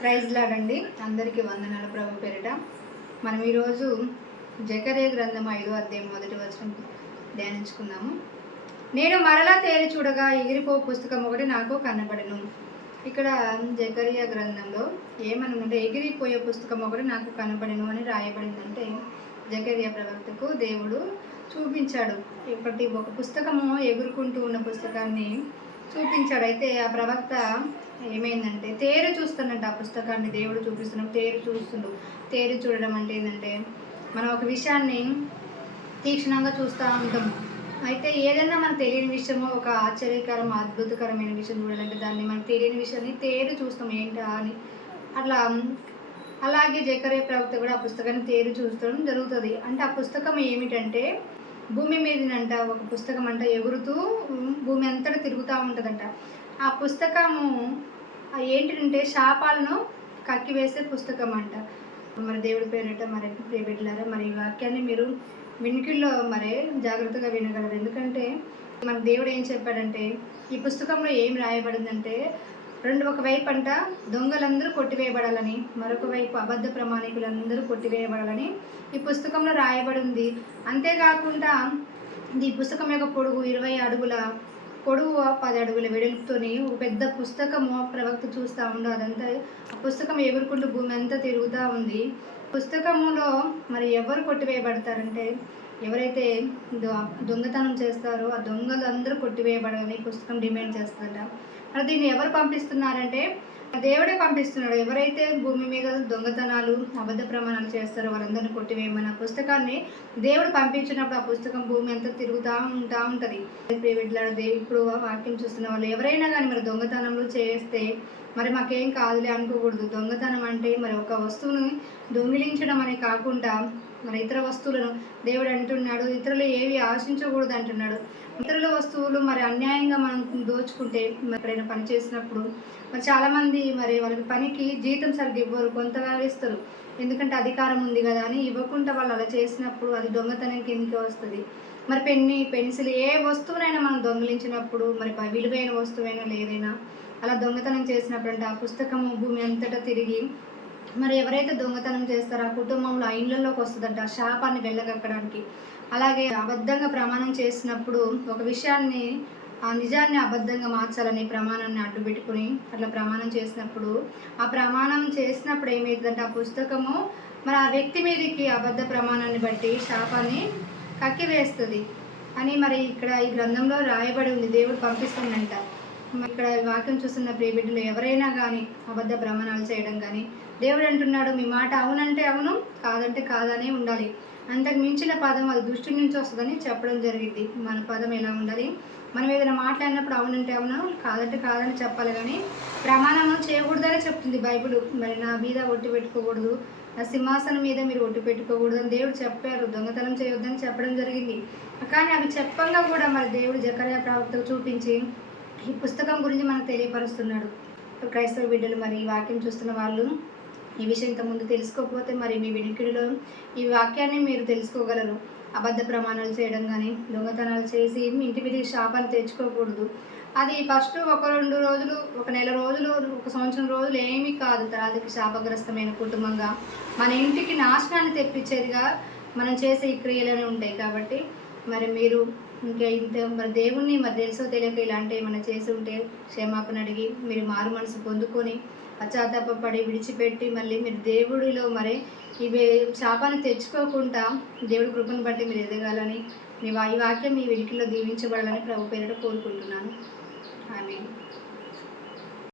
Praise లాడండి. అందరికీ వందనాలు ప్రభు పేరిట. మనం ఈరోజు జకర్యా గ్రంథం 5వ అధ్యాయం 1వ వచనం ధ్యానించుకున్నాము. నేను మరలా తేరి చూడగా ఎగిరిపో పుస్తకం ఒకటి నాకు కనబడెను. ఇక్కడ జకర్యా గ్రంథంలో ఏమనుందంటే ఎగిరిపోయే పుస్తకం ఒకటి నాకు కనబడెను అని రాయబడిందంటే జకర్యా ప్రవక్తకు దేవుడు చూపించాడు. ఒక పుస్తకము ఎగురుకుంటూ ఉన్న పుస్తకాన్ని చూపించాడు. అయితే ఆ ప్రవక్త ఏమైందంటే తేరు చూస్తున్నట్టు ఆ పుస్తకాన్ని దేవుడు చూపిస్తున్నాం. తేరు చూడడం అంటే ఏంటంటే మనం ఒక విషయాన్ని తీక్షణంగా చూస్తూ ఉంటాము. అయితే ఏదైనా మనకు తెలియని విషయము, ఒక ఆశ్చర్యకరం అద్భుతకరమైన విషయం చూడాలంటే దాన్ని మనకు తెలియని విషయాన్ని తేరు చూస్తాం ఏంటా అని. అలాగే జకర్యా ప్రవక్త కూడా ఆ పుస్తకాన్ని తేరు చూస్తడం జరుగుతుంది. అంటే ఆ పుస్తకం ఏమిటంటే భూమి మీదనంట ఒక పుస్తకం అంట ఎగురుతూ భూమి అంతటా తిరుగుతూ ఉంటుందంట. ఆ పుస్తకము ఏంటంటే శాపాలను కక్కివేసే పుస్తకం అంట. మరి దేవుడి పేరిట మరి ప్రియబిడ్డలారా, మరి ఈ వాక్యాన్ని మీరు వినికిల్లో మరి జాగ్రత్తగా వినగలరు. ఎందుకంటే మన దేవుడు ఏం చెప్పాడంటే ఈ పుస్తకంలో ఏం రాయబడిందంటే ఒకవైపు అంట దొంగలందరూ కొట్టివేయబడాలని, మరొక వైపు అబద్ధ ప్రమాణికులందరూ కొట్టివేయబడాలని ఈ పుస్తకంలో రాయబడి ఉంది. అంతేకాకుండా ఈ పుస్తకం యొక్క పొడుగు 20 అడుగుల పొడవు, 10 అడుగుల వెడల్పుతోని ఒక పెద్ద పుస్తకము ప్రవక్త చూస్తూ ఉండు. అదంతా ఆ పుస్తకం ఎగురుకుంటూ భూమి అంతా తిరుగుతూ ఉంది. పుస్తకములో మరి ఎవరు కొట్టివేయబడతారంటే ఎవరైతే దొంగతనం చేస్తారో ఆ దొంగలందరూ కొట్టివేయబడాలని పుస్తకం డిమాండ్ చేస్తారట. మరి దీన్ని ఎవరు పంపిస్తున్నారంటే దేవుడే పంపిస్తున్నాడు. ఎవరైతే భూమి మీద దొంగతనాలు అబద్ధ ప్రమాణాలు చేస్తారో వాళ్ళందరినీ కొట్టివేయమని ఆ పుస్తకాన్ని దేవుడు పంపించినప్పుడు ఆ పుస్తకం భూమి అంతా తిరుగుతూ ఉంటుంది. ఇప్పుడు వాక్యం చూస్తున్న వాళ్ళు ఎవరైనా కానీ మరి దొంగతనంలో చేస్తే మరి మాకేం కాదులే అనుకోకూడదు. దొంగతనం అంటే మరి ఒక వస్తువుని దొంగిలించడం అని కాకుండా మరి ఇతర వస్తువులను దేవుడు అంటున్నాడు ఇతరులు ఏవి ఆశించకూడదు అంటున్నాడు. ఇతరుల వస్తువులు మరి అన్యాయంగా మనం దోచుకుంటే ఎక్కడైనా పని చేసినప్పుడు మరి చాలామంది మరి వాళ్ళకి పనికి జీతం సరిగ్గా ఇవ్వరు, కొంతగా ఇస్తారు. ఎందుకంటే అధికారం ఉంది కదా అని ఇవ్వకుండా వాళ్ళు అలా చేసినప్పుడు అది దొంగతనం కిందకి వస్తుంది. మరి పెన్సిల్ ఏ వస్తువునైనా మనం దొంగిలించినప్పుడు మరి విలువైన వస్తువైనా లేదైనా అలా దొంగతనం చేసినప్పుడు అంటే ఆ పుస్తకము భూమి అంతటా తిరిగి మరి ఎవరైతే దొంగతనం చేస్తారో ఆ కుటుంబంలో ఆ ఇళ్ళల్లోకి వస్తుందంట ఆ శాపాన్ని వెళ్ళగక్కడానికి. అలాగే అబద్ధంగా ప్రమాణం చేసినప్పుడు ఒక విషయాన్ని ఆ నిజాన్ని అబద్ధంగా మార్చాలని ప్రమాణాన్ని అడ్డు పెట్టుకుని అట్లా ప్రమాణం చేసినప్పుడు ఆ ప్రమాణం చేసినప్పుడు ఏమవుతుందంటే ఆ పుస్తకము మరి ఆ వ్యక్తి మీదకి అబద్ధ ప్రమాణాన్ని బట్టి శాపాన్ని కక్కివేస్తుంది అని మరి ఇక్కడ ఈ గ్రంథంలో రాయబడి ఉంది. దేవుడు పంపిస్తుందంట. ఇక్కడ వాక్యం చూస్తున్న ప్రియబిడ్డలు ఎవరైనా కానీ అబద్ధ ప్రమాణాలు చేయడం కానీ దేవుడు అంటున్నాడు మీ మాట అవునంటే అవును, కాదంటే కాదనే ఉండాలి. అంతకు మించిన పదం అది దృష్టి నుంచి వస్తుందని చెప్పడం జరిగింది. మన పదం ఎలా ఉండాలి, మనం ఏదైనా మాట్లాడినప్పుడు అవునంటే అవును, కాదంటే కాదని చెప్పాలి. కానీ ప్రమాణం చేయకూడదనే చెప్తుంది బైబిల్. మరి నా మీద ఒట్టు పెట్టుకోకూడదు, నా సింహాసనం మీద మీరు ఒట్టు పెట్టుకోకూడదు అని దేవుడు చెప్పారు. దొంగతనం చేయొద్దని చెప్పడం జరిగింది. కానీ అవి చెప్పంగా కూడా మరి దేవుడు జకర్యా ప్రవక్తకు చూపించి ఈ పుస్తకం గురించి మనకు తెలియపరుస్తున్నాడు. క్రైస్తవ బిడ్డలు మరి ఈ వాక్యం చూస్తున్న వాళ్ళు ఈ విషయం ఇంతకుముందు తెలుసుకోకపోతే మరి మీ వినికిడిలో ఈ వాక్యాన్ని మీరు తెలుసుకోగలరు. అబద్ధ ప్రమాణాలు చేయడం కానీ దొంగతనాలు చేసి ఇంటి మీద శాపాన్ని తెచ్చుకోకూడదు. అది ఫస్ట్ 1-2 రోజులు, 1 నెల రోజులు, 1 సంవత్సరం రోజులు ఏమీ కాదు. తర్వాతకి శాపగ్రస్తమైన కుటుంబంగా మన ఇంటికి నాశనాన్ని తెప్పించేదిగా మనం చేసే ఈ క్రియలనే ఉంటాయి. కాబట్టి మరి మీరు మరి దేవుణ్ణి మరి తెలుసో తెలియక ఇలాంటి ఏమైనా చేసి ఉంటే క్షమాపణ అడిగి మీరు మారు మనసు పొందుకొని పశ్చాత్తాపడి విడిచిపెట్టి మళ్ళీ మీరు దేవుడిలో మరి ఇవి శాపాన్ని తెచ్చుకోకుండా దేవుడి కృపను బట్టి మీరు ఎదగాలని ఈ వాక్యం మీ వెనుకలో దీవించబడాలని ప్రభు పేరిట కోరుకుంటున్నాను. ఆమేన్.